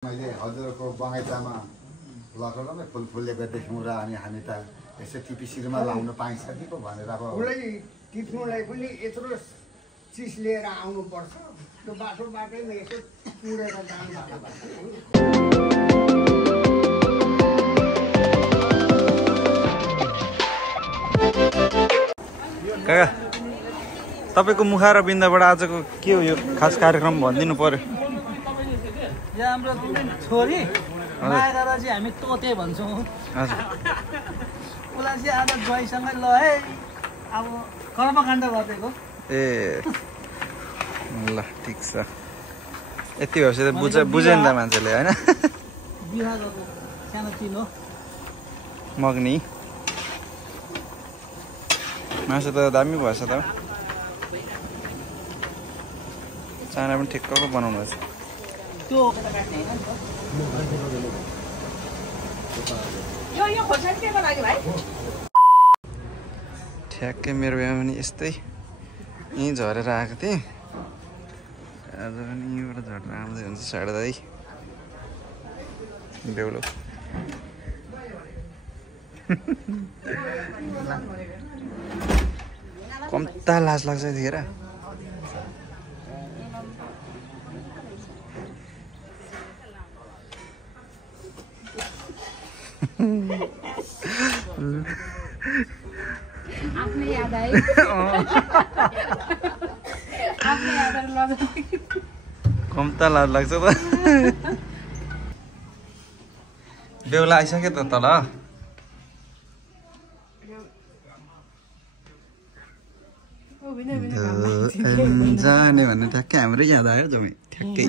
मैले हजुरको बगैँचामा लगलमै फुल फुलेको देख्यौँ र अनि हामी त यसो टिपीसिरमा लाउन पाइन्छ कि पो भनेर अब फुलै टिप्नुलाई पनि यत्रो चिज लिएर आउनुपर्छ त्यो बाटोबाटै यसो पुडेर जानु काका तपाईको मुखा र बिन्दाबाट आजको के हो यो खास कार्यक्रम भनिदिनु पर्यो। यो हाम्रो छोरी माया गरेर चाहिँ हामी तोते भन्छौँ। उसलाई चाहिँ आज ज्वाइँसँगै ल है अब कर्मकाण्ड गरिदिएको। ए ल ठिक छ, यति भएपछि त बुझ्यो नि त मान्छेले होइन। बिहा गरेको सानोतिनो मग्नी मासु त दामी भएछ त, चाना पनि ठिक्कको बनाउनु भएछ। त्यो ठ्याक्कै मेरो बिहामा पनि यस्तै यहीँ झरेर आएको थिएँ, आज पनि यहीँबाट झरेर आउँदै हुन्छ साढे दाइ बेहुलो। कम्ता लाज लाग्छ यतिखेर। आफ्नै याद आयो। आफ्नै याद कम्ता लाज लाग्छ त। बेहुला आइसक्यो त तल। जाने भन्ने ठ्याक्कै हाम्रै याद आयो जम्मै ठ्याक्कै।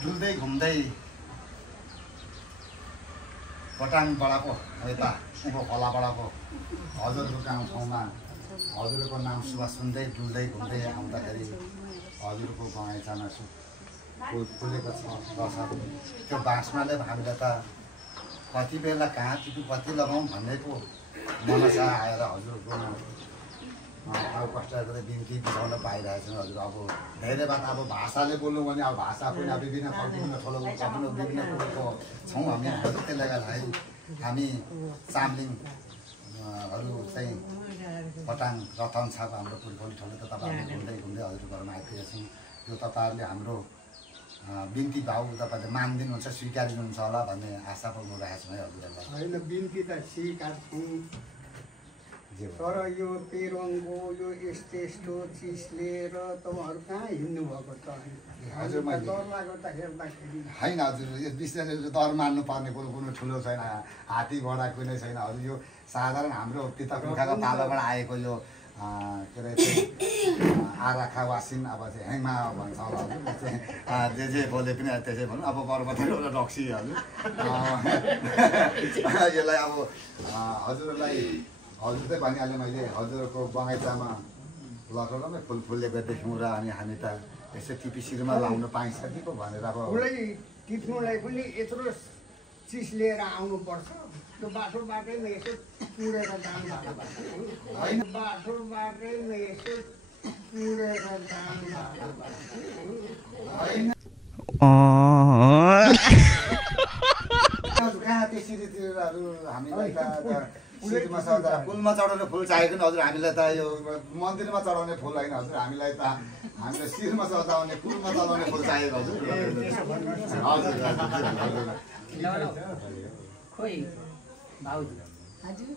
डुल्दै घुम्दै पटाङबाट पो यता उँभो खोलाबाट पो हजुरको गाउँठाउँमा हजुरको नाम सुवास सुन्दै डुल्दै घुम्दै आउँदाखेरि हजुरको बगैँचामा फुल फुलेको छ रस। त्यो बाँसमाले हामीलाई त कति बेला कहाँ टिपी कति लगाउँ भन्ने पो मनसा आएर हजुरको अब कष्ट गरेर बिन्ती बुझाउन पाइरहेको छौँ हजुर। अब धेरै बात अब भाषाले बोल्नु भने अब भाषा पनि विभिन्न विभिन्न ठुलो आफ्नो विभिन्न कुरोको छौँ हामी हजुर। त्यसले गर्दाखेरि हामी चामलिङहरू चाहिँ पटाङ रतन छाप हाम्रो पुलपोली ठुलो त तपाईँहरूले घुम्दै घुम्दै हजुरको घरमा आइपुगेका छौँ। त्यो तपाईँहरूले हाम्रो बिन्ती भाउ तपाईँले मानिदिनुहुन्छ स्वीकारिनुहुन्छ होला भन्ने आशा पो गरिरहेको छौँ है हजुरहरूलाई। होइन बिन्ती त स्वीकार्छौँ, तर यो पेरोङको यो यस्तो यस्तो चिज लिएर तपाईँहरू कहाँ हिँड्नु भएको त? हजुर मैले डर लाग्यो त हेर्दाखेरि। होइन हजुर, यो विशेष डर मान्नुपर्ने कुरो ठुलो छैन, हात्ती घोडा कुनै छैन हजुर। यो साधारण हाम्रो पिता पुर्खाको पालोबाट आएको यो के अरे आराखा वासिन अब चाहिँ हेङमा भन्छ होला हजुर। जे बोले पनि त्यसै भनौँ अब पर्वतको एउटा रक्सी हजुर। यसलाई अब हजुरलाई हजुर चाहिँ भनिहालेँ मैले हजुरको बगैँचामा लगलमै फुल फुलेको देख्यौँ र अनि हामी त यसो टिपीसिरमा लाउन पाइन्छ कि पो भनेर अब फुलै टिप्नुलाई पनि यत्रो चिज लिएर आउनुपर्छ त्यो बाटोबाटै यसो पुडेर जानु होइन, बाटोबाटै यसो पुडेर जानु होइन। कहाँ त्यसरी हामीलाई त शिरमा सजाएर पुलमा चढाउने फुल चाहिएको नि हजुर। हामीलाई त यो मन्दिरमा चढाउने फुल होइन हजुर, हामीलाई त हामीलाई शिरमा सजाउने पुलमा चलाउने फुल चाहिएको हजुर। हजुर खोइ भाउजू हजुर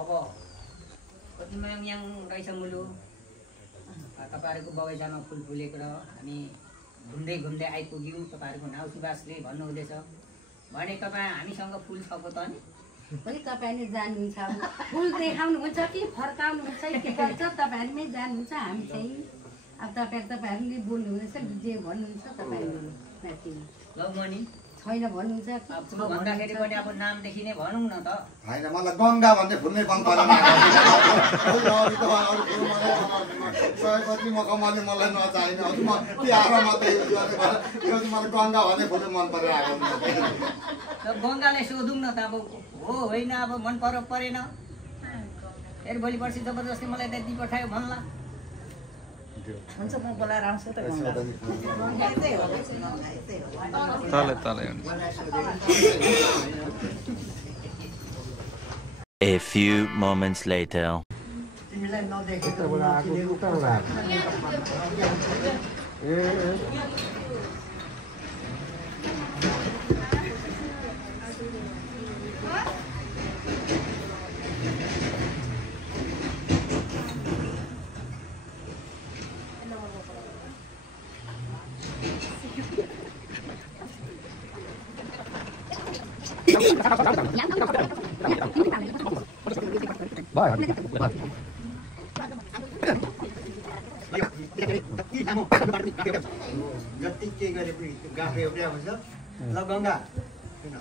अब कति म्याङ रहेछ मुलु तपाईँहरूको बगैँचामा फुल फुलेको र हामी घुम्दै घुम्दै आइपुग्यौँ। तपाईँहरूको नाउँ सुवासले भन्नुहुँदैछ भने तपाईँ हामीसँग फुल छ त नि? खोइ तपाईँले जान्नुहुन्छ, फुल देखाउनुहुन्छ कि फर्काउनुहुन्छ के गर्छ तपाईँहरूमै जान्नुहुन्छ। हामी चाहिँ अब तपाईँहरूले बोल्नुहुनेछ जे भन्नुहुन्छ तपाईँहरू माथि ल मनि छ छैन भन्नुहुन्छ कि फुल भन्दाखेरि पनि अब नामदेखि नै भनौँ न त होइन मलाई गङ्गा भन्ने फुल नै मन परेन सयपत्री मखमली मलाई नचाहिने म तिहारमा मात्रै युज गर्ने यो मलाई गङ्गा भन्ने फुल मन परेर आएको गङ्गालाई सोधौँ न त अब हो होइन अब मन परेन फेरि भोलि पर्सि जबरजस्ती मलाई त्यति पठायो भन्ला हुन्छ म बोलाएर आउँछु त तलै A few moments later. तिमीलाई नदेखेको जति के गरे पनि गाँठो एउटै हुन्छ ल गङ्गा किन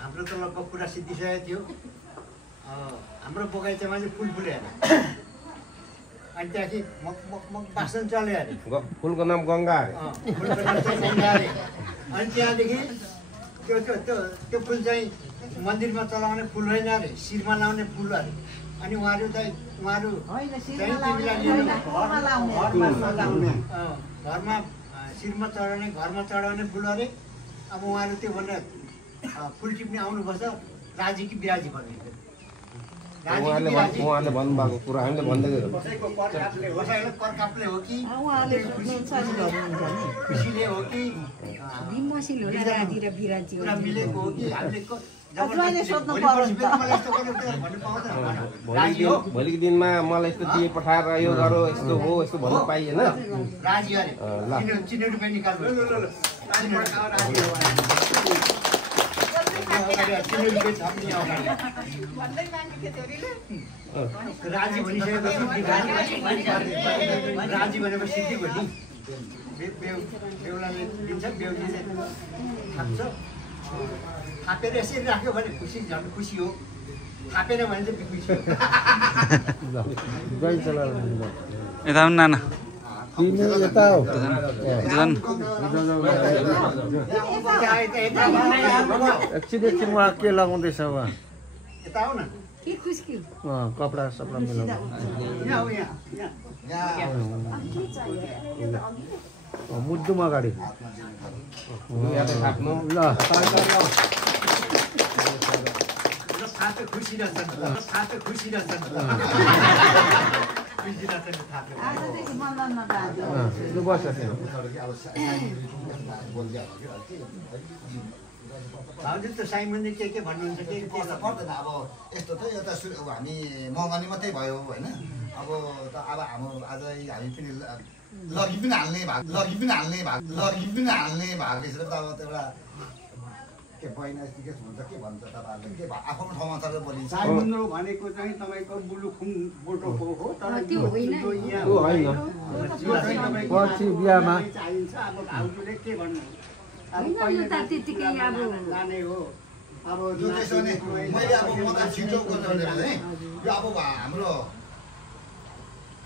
हाम्रो त लगभग कुरा सिद्धिसकेको थियो हाम्रो बगैँचामा चाहिँ फुल फुल्यो अरे अनि त्यहाँदेखि बासन चल्यो अरे फुलको नाम गङ्गा अरे फुलको नाम चाहिँ गङ्गा अरे अनि त्यहाँदेखि त्यो फुल चाहिँ मन्दिरमा चलाउने फुल होइन अरे शिरमा लाउने फुल अरे अनि उहाँहरू घरमा शिरमा चढाउने घरमा चढाउने फुल अरे अब उहाँहरू त्यो भनेर फुल टिप्ने आउनुपर्छ राजी कि बिराजी भन्ने उहाँले भन्नुभएको कुरा हामीले भन्दै कसैलाई करकापले हो कि खुसीले हो कि कुरा मिलेको हो कि हामीले भोलिको दिनमा मलाई यस्तो दिए पठाएर यो गरो यस्तो हो यस्तो भन्नु पाइएन राजी अरे चिनो रुपियाँ निकाल्नु राजी भनेपछि सिद्धि भयो नि बेहुलाले दिन्छ बेहुलीले थाप्छ थापेर यसरी राख्यो भने खुसी झन् खुसी हो थापेन भने चाहिँ खुसी हो यता आउनु नाना एकछिन उहाँ के लगाउँदैछ उहाँ यता आऊ न कपडा सपडा मिलाउनु मुद्दुमा अगाडि थाप्नु ल खुसी रहेछ खुसी रहेछ हजुर त साइमनले के भन्नुहुन्छ के पर्दैन अब यस्तो त यो त हामी मगनी मात्रै भयो होइन अब हाम्रो आज हामी पनि लगी पनि हाल्ने भएको रहेछ त अब एउटा के पहिना के हुन्छ के भन्छ तपाईँहरूले के आफ्नो ठाउँमा तर बोलिन्छ साइमन भनेको चाहिँ तपाईँको बुलुखुङ बोटोको हो तर त्यो होइन पछि बिहामा चाहिन्छ अब भाउजूले के भन्नु लाने हो अब मैले अब मलाई छिटो गर्नु भने यो अब हाम्रो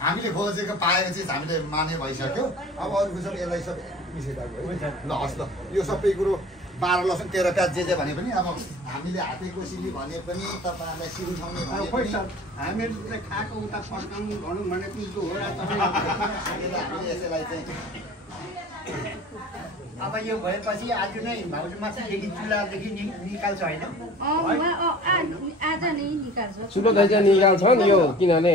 हामीले खोजेको पाएको चिज हामीले माने भइसक्यो अब अरूको सब यसलाई सब मिसाइरहेको ल हस् ल यो सबै कुरो 12 लसुन 13 प्याज जे भने पनि अब हामीले हाते कोसिली भने पनि तपाईँहरूलाई सिरु ठाउने हामीले खाएको उता फर्काउनु भनौँ भने कुरो हो हामीले यसलाई चाहिँ अब यो भएपछि आज नै भाउजू माथिदेखि चुलादेखि निकाल्छ होइन आज नै निकाल्छ चुलो दाइ चाहिँ निकाल्छ नि यो किनभने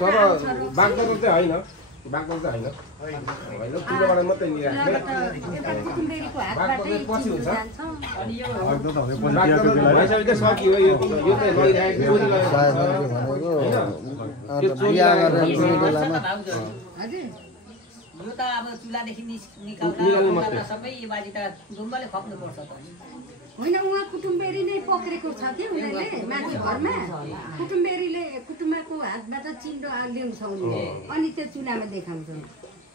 तर बागदको चाहिँ होइन बागदको चाहिँ होइन चुलोबाट मात्रै निकाल्छ पछि हुन्छ भइसक्यो सकियो यो चाहिँ लगिरहेको यो त अब चुलादेखि निकाल्दा सबै बाजी त ढुङ्गाले खप्नुपर्छ त होइन उहाँ कुटुम्बेरी नै पक्रेको छ कि उनीहरूले माथि घरमा कुटुम्बेरीले कुटुम्बाको हातबाट चिन्डो ल्याउँछ उनीहरूले अनि त्यो चुलामा देखाउँछ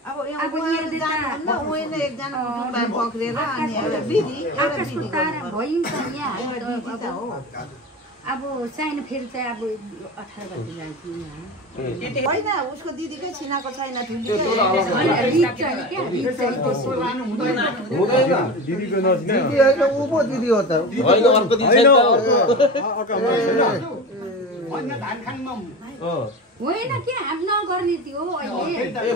अब यहाँ जानुहुन्न उहिले एकजना कुटुम्बा पक्रेर अनि एउटा दिदी आकाशको तारा भइन्छ यहाँ हो अब चाहिने फेरि चाहिँ अब 18 गते जान्छु होइन उसको दिदीकै छिनाको छैन ठुली होइन के हामी नगर्ने थियो अहिले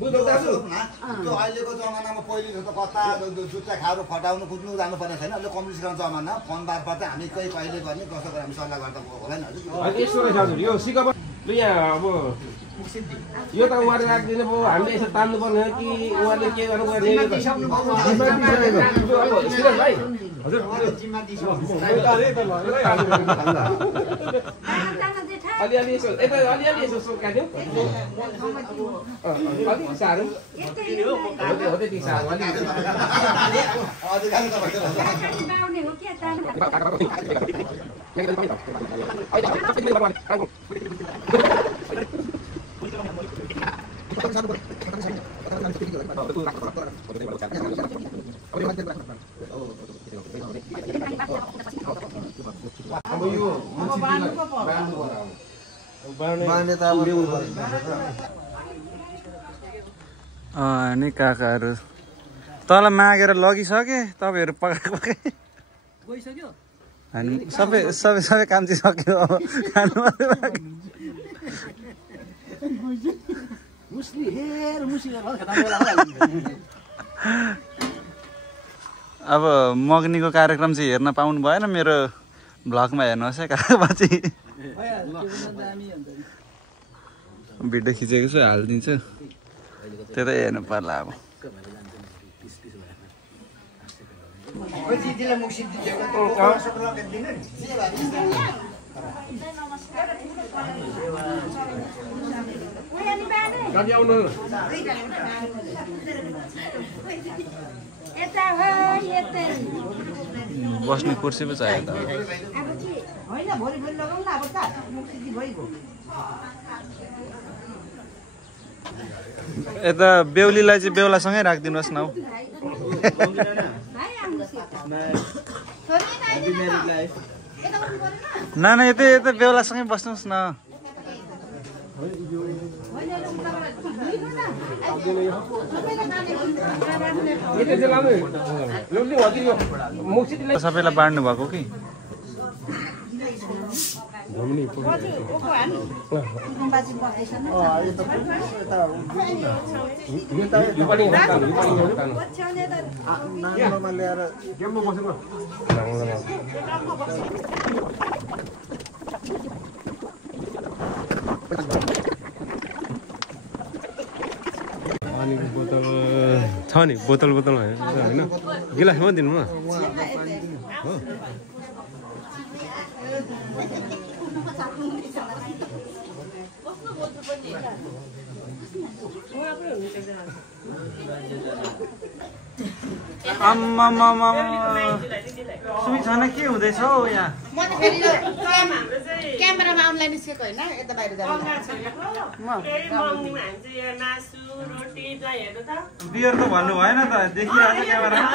बुझ्नु दाजु त्यो अहिलेको जमानामा पहिले जस्तो कता जुत्ता खाएर फटाउनु कुद्नु जानुपर्ने छैन अहिले कम्युनिस्ट जमाना फोन मार्फत हामी कहिले गर्ने कसो गरेर हामी सल्लाह गर्दा होला नि यो त उहाँले राखिदिनु भयो हामीले यसो तान्नुपर्ने हो कि उहाँले के गर्नुपर्ने अलिअलि यसो अलिअलि यसो काट्यौँ अलिक साह्रो हो त्यति साह्रो अनि काकाहरू तल मागेर लगिसके तपाईँहरू पकाएको गइसक्यो अनि सबै काम चाहिँ सक्यो अब खानु अब मग्नीको कार्यक्रम चाहिँ हेर्न पाउनु भएन मेरो भ्लगमा हेर्नुहोस् है काकापछि भिडियो खिचेको छु हालिदिन्छु त्यो त हेर्नु पर्ला अब बस्ने कुर्सी पो चाहियो त यता बेहुलीलाई चाहिँ बेहुलासँगै राखिदिनुहोस् न हौ ना यतै बेहुलासँगै बस्नुहोस् न सबैलाई बाँड्नु भएको कि पानीको बोतल छ नि बोतल होइन गिलास मात्रै दिनु न हो सुमिछाना के हुँदैछ हौ यहाँ म त फेरि क्यामेरामा अनलाइन निस्केको होइन यता बाहिर जानु बियर त भन्नु भएन त देखिरहेको छ क्यामेरामा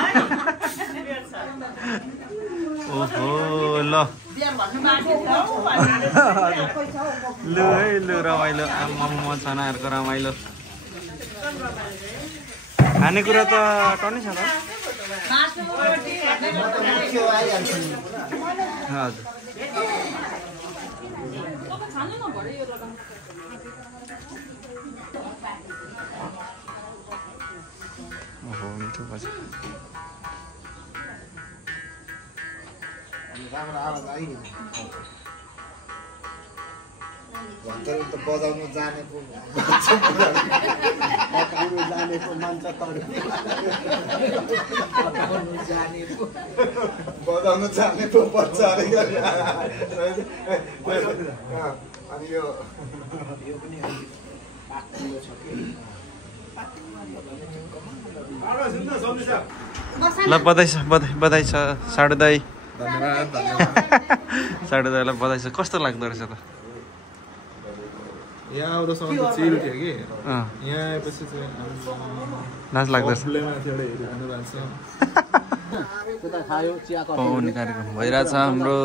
ओहो ल लु है लु रमाइलो आम्म छनाहरूको रमाइलो खानेकुरा त टन्नै छ त हजुर ओहो मिठो भन्छ भन्छन् त बजाउनु जानेको जानेको मान्छ बजाउनु जानेको पर्छ अरे अनि यो ल बधाई छ साडु दाई साडु दाईलाई बधाई छ कस्तो लाग्दो रहेछ त यहाँ आउँदासम्म त चिल थियो कि अँ यहाँ आएपछि चाहिँ लाज लाग्दछ माथि एउटा हेरिरहनु भएको छ पाउने कार्यक्रम भइरहेछ हाम्रो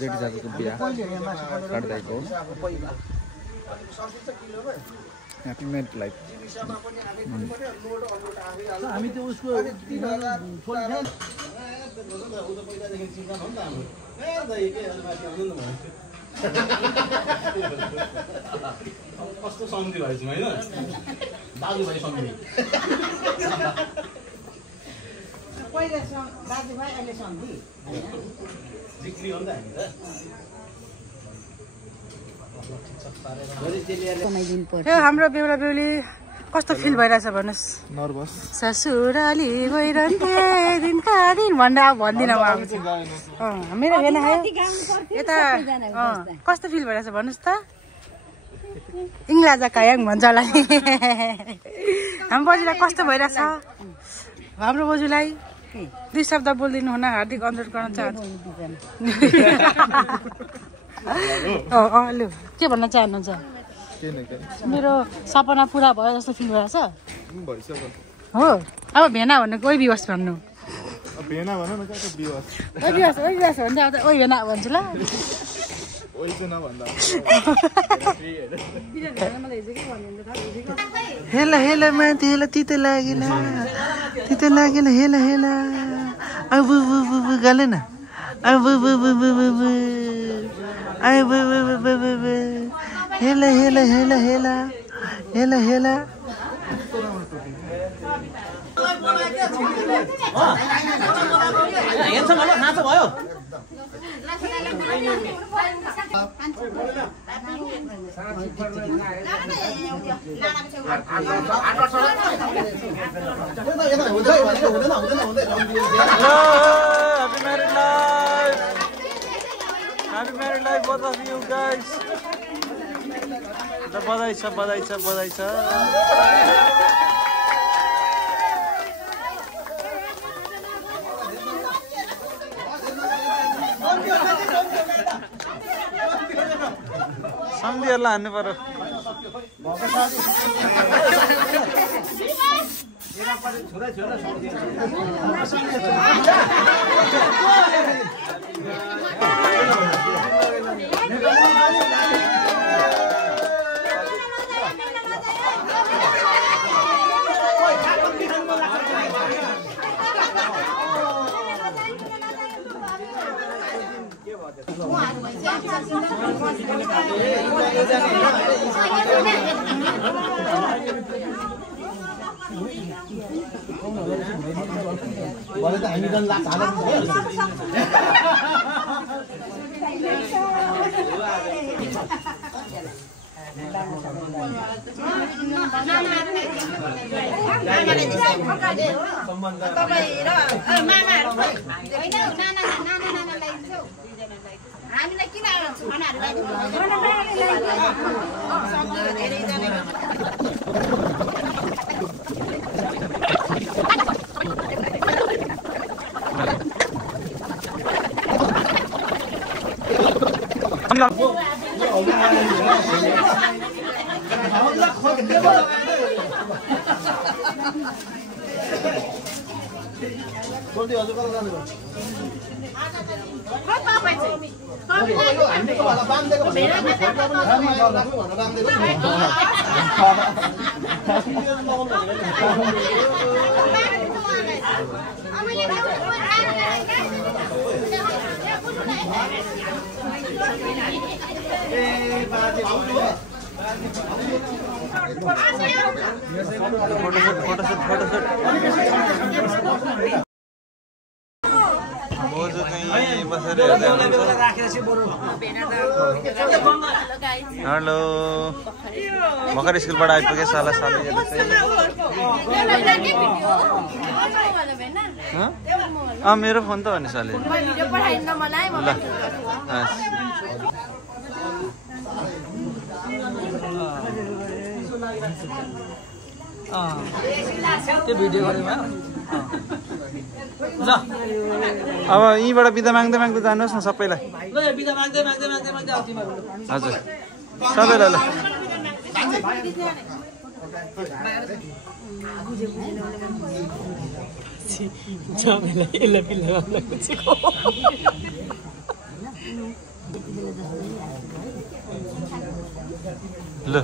जेठी दाजुको बिहा काट्दैको ह्याप्पी म्यारिड लाइफ हामी त्यो उसको कस्तो सम्झि भएछ होइन दाजुभाइ सम्झि पहिले दाजुभाइ अहिले सम्झि बिक्री हो नि त हामी त हाम्रो बेहुला बेहुली कस्तो फिल भइरहेछ भन्नुहोस् नर्भस ससुराली गइरहन्थे दिनका दिन भन्दा अब भन्दिनँ म मेरो हेर्न यता कस्तो फिल भइरहेछ भन्नुहोस् त इङ्ग्लाजा कायाङ भन्छ होला नि हाम्रो बजूलाई कस्तो भइरहेछ हाम्रो बजूलाई 2 शब्द बोलिदिनु हुन हार्दिक अनुरोध गर्न चाहन्छु लु के भन्न चाहनुहुन्छ मेरो सपना पुरा भयो जस्तो फिल भइरहेछ हो अब भेना भन्नु कोही बिवस भन्नु भेना भन न कहाँ बिवस भन्छ अब त ओइ भेना भन्छु ल हेला हेला माथि हेला तितो लागेन हेला हेला अब बु बु बु बु गले न अब बु बु बु बु बु बु अब बु बु बु बु बु बु हेला हेला हेला हेला हेला हेला Happy married life, both of you guys. बधाई छ बधाई छ बधाई छ सम्झिहरूलाई हान्नु पर्यो भरे त हामी जन लाग्छ हाल हामीलाई किन खानाहरू बोजू चाहिँ बसेर हेर्दै हुनुहुन्छ हेलो भर्खर स्कुलबाट आइपुगे साला साली मेरो फोन त हो नि साली ल त्यो भिडियो गरेमा अब यहीँबाट बिदा माग्दै माग्दै जानुहोस् न सबैलाई हजुर सबैलाई ल ल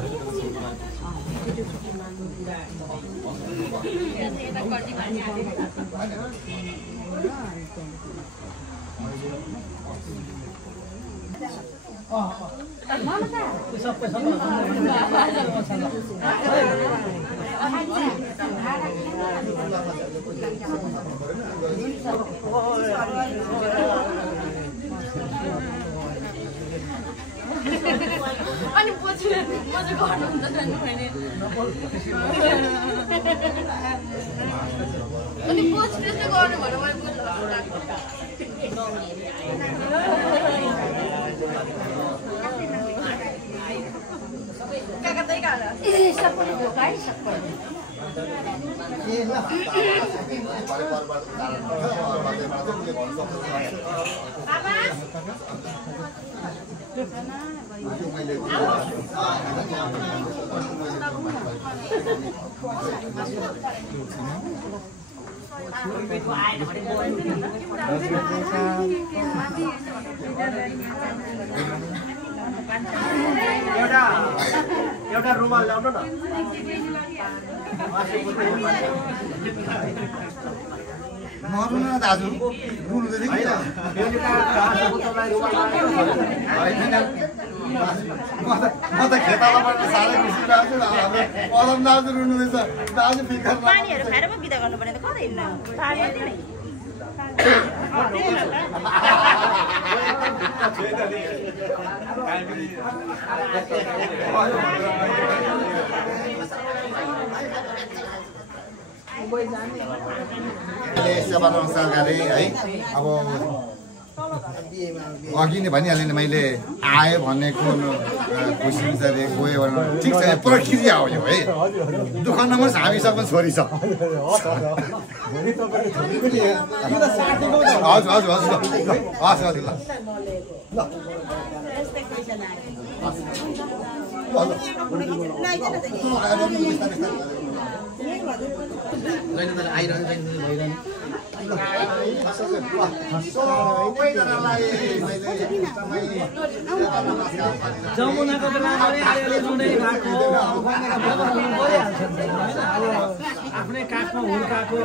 अनि पछि मजा गर्नुहुन्छ नि मैले अनि पछि त्यस्तो गर्नु भनेर मैले बुझ्नु काका तै गाला सबै दोकाइ सबै एउटा रुमाल ल्याउनु न नरुनु न दाजु रुनु त देखिन म त खेतालाबाट साह्रै खुसी भएको छु हाम्रो पदम दाजु रुनुहुँदैछ दाजु बिखर पानीहरू खाएर पो बिदा गर्नु पर्ने त कतै हिँड्नु सेवा सरकारले है अब अघि नै भनिहालेँ नि मैले आयो भनेको खुसी बिचारे गयो भने ठिक छ प्रक्रिया हो यो है दुःख नहोस् हामीसँग पनि छोरी छ हजुर हजुर हजुर हस् हजुर जमुनाको बेलामा अलिअलि जुनै भएको आफ्नै काखमा हुर्काएको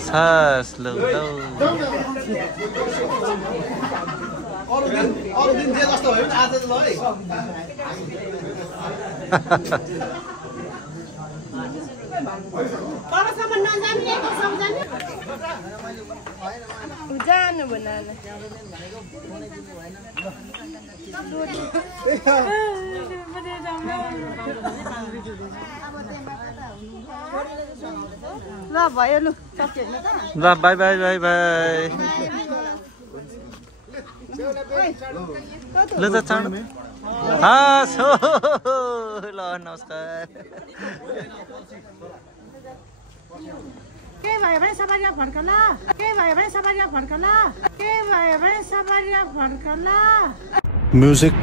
सास लौ लौ अरू दिन जे जस्तो भयो नि आज ल है परसम्म नजाने सम्झने जानु बनाना ल भयो लु सक्यो नि त ल बाई बाई बाई बाई ल त चाँडो हस् ल नमस्कार के भयो भने सवारिया फर्कला के भयो भने सवारिया फर्कला के भयो भने सवारिया फर्कला म्युजिक